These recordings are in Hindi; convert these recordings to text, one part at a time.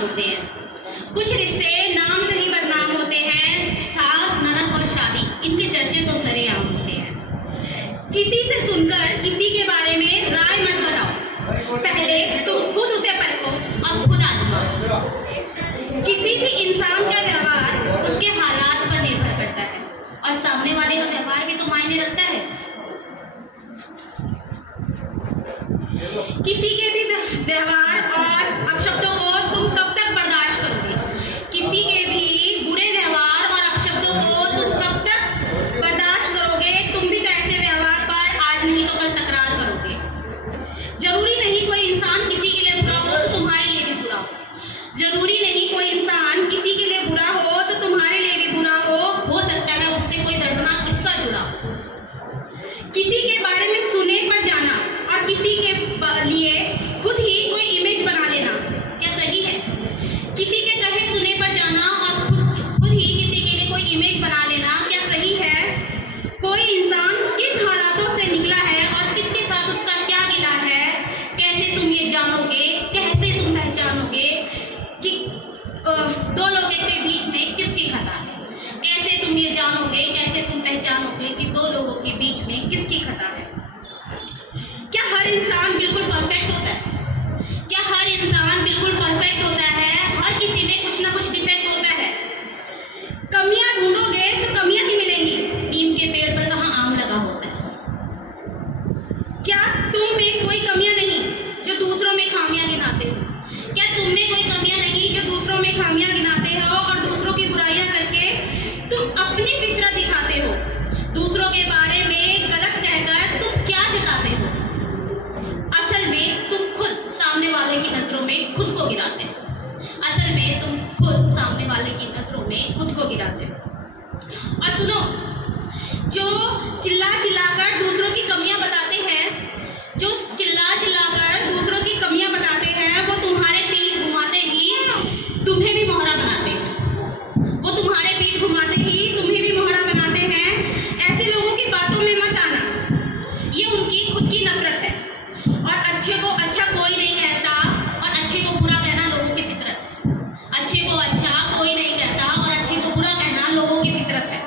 काम होते हैं, कुछ रिश्ते नाम से ही बदनाम होते हैं। सास, ननद और शादी, इनके चर्चे तो सरेआम होते हैं। किसी से सुनकर किसी के बारे में राय मत बनाओ, पहले तुम खुद उसे परखो और खुद आजमाओ। किसी भी इंसान का व्यवहार उसके हालात पर निर्भर करता है और सामने वाले का व्यवहार भी तो मायने रखता है। किसी के भी व्यवहार और अपशब्दों को तुम कब तक बर्दाश्त करोगे? किसी के भी बुरे व्यवहार और अपशब्दों को तुम कब तक बर्दाश्त करोगे? तुम भी तो ऐसे व्यवहार पर आज नहीं तो कल तकरार करोगे। जरूरी नहीं कोई इंसान किसी के लिए बुरा हो तो तुम्हारे लिए भी बुरा हो। जरूरी नहीं कोई इंसान किसी के लिए बुरा हो तो तुम्हारे लिए भी बुरा हो सकता है उससे कोई दर्दनाक किस्सा जुड़ा हो। किसी के बारे में सुने पर जाना और किसी के लिए खुद ही कोई इमेज बना लेना क्या सही है? किसी के कहे सुने पर जाना और खुद ही किसी के लिए कोई इमेज बना लेना क्या सही है? कोई इंसान किन हालातों से निकला है और किसके साथ उसका क्या गिला है, कैसे तुम ये जानोगे, कैसे तुम पहचानोगे कि दो लोगों के बीच में किसकी खता है? कैसे तुम ये जानोगे, कैसे तुम पहचानोगे कि दो लोगों के बीच में किसकी खता है? क्या हर इंसान बिल्कुल परफेक्ट होता है? क्या हर इंसान बिल्कुल परफेक्ट होता है? हर किसी में कुछ ना कुछ डिफेक्ट होता है। कमियां ढूंढोगे तो कमियां ही मिलेंगी। नीम के पेड़ पर कहाँ आम लगा होता है? क्या तुम में कोई कमियां नहीं जो दूसरों में खामियां गिनाते हो? क्या तुम में कोई कमियां नहीं जो दूसरों में खामियां गिनाते हो और दूसरों की बुराइयां करके तुम अपनी फितरत दिखाते हो? दूसरों के बारे में गलत कहकर तुम क्या जताते हो? असल में तुम खुद सामने वाले की नजरों में खुद को गिराते हो। असल में तुम खुद सामने वाले की नजरों में खुद को गिराते हो। और सुनो, जो चिल्ला चिल्लाकर दूसरों की कमियां बताते हैं, जो चिल्ला चिल्लाकर दूसरों की कमियां बताते हैं, वो तुम्हारे पीठ घुमाते ही तुम्हें भी मोहरा बनाते हैं। वो तुम्हारे पीठ घुमाते ही तुम्हें भी मोहरा बनाते हैं। ऐसे लोगों की बातों में मत आना, ये उनकी खुद की नफरत है। और अच्छे को अच्छा कोई नहीं कहता और अच्छे को बुरा कहना लोगों की फितरत है। अच्छे को अच्छा कोई नहीं कहता और अच्छे को बुरा कहना लोगों की फितरत है।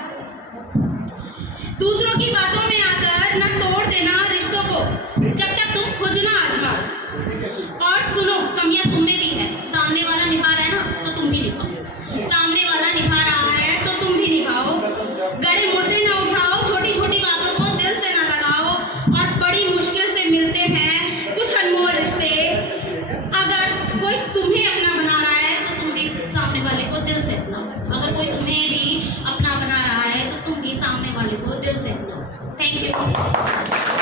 दूसरों की बातों में आकर न तोड़ देना रिश्तों को जब तक तुम खुद ना आजमाओ। और सुनो, कमियां तुम में भी है। सामने वाला निभा रहा है ना, तो तुम भी निभाओ। सामने वाला निभा रहा है तो तुम भी निभाओ। गड़े मुर्दे ना उठाओ, छोटी छोटी बातों को दिल से ना लगाओ। और बड़ी मुश्किल से मिलते हैं कुछ अनमोल रिश्ते। अगर कोई तुम्हें अपना बना रहा है तो तुम भी सामने वाले को दिल से अपनाओ। अगर कोई तुम्हें भी अपना बना रहा है तो तुम भी सामने वाले को दिल से अपनाओ। Thank you.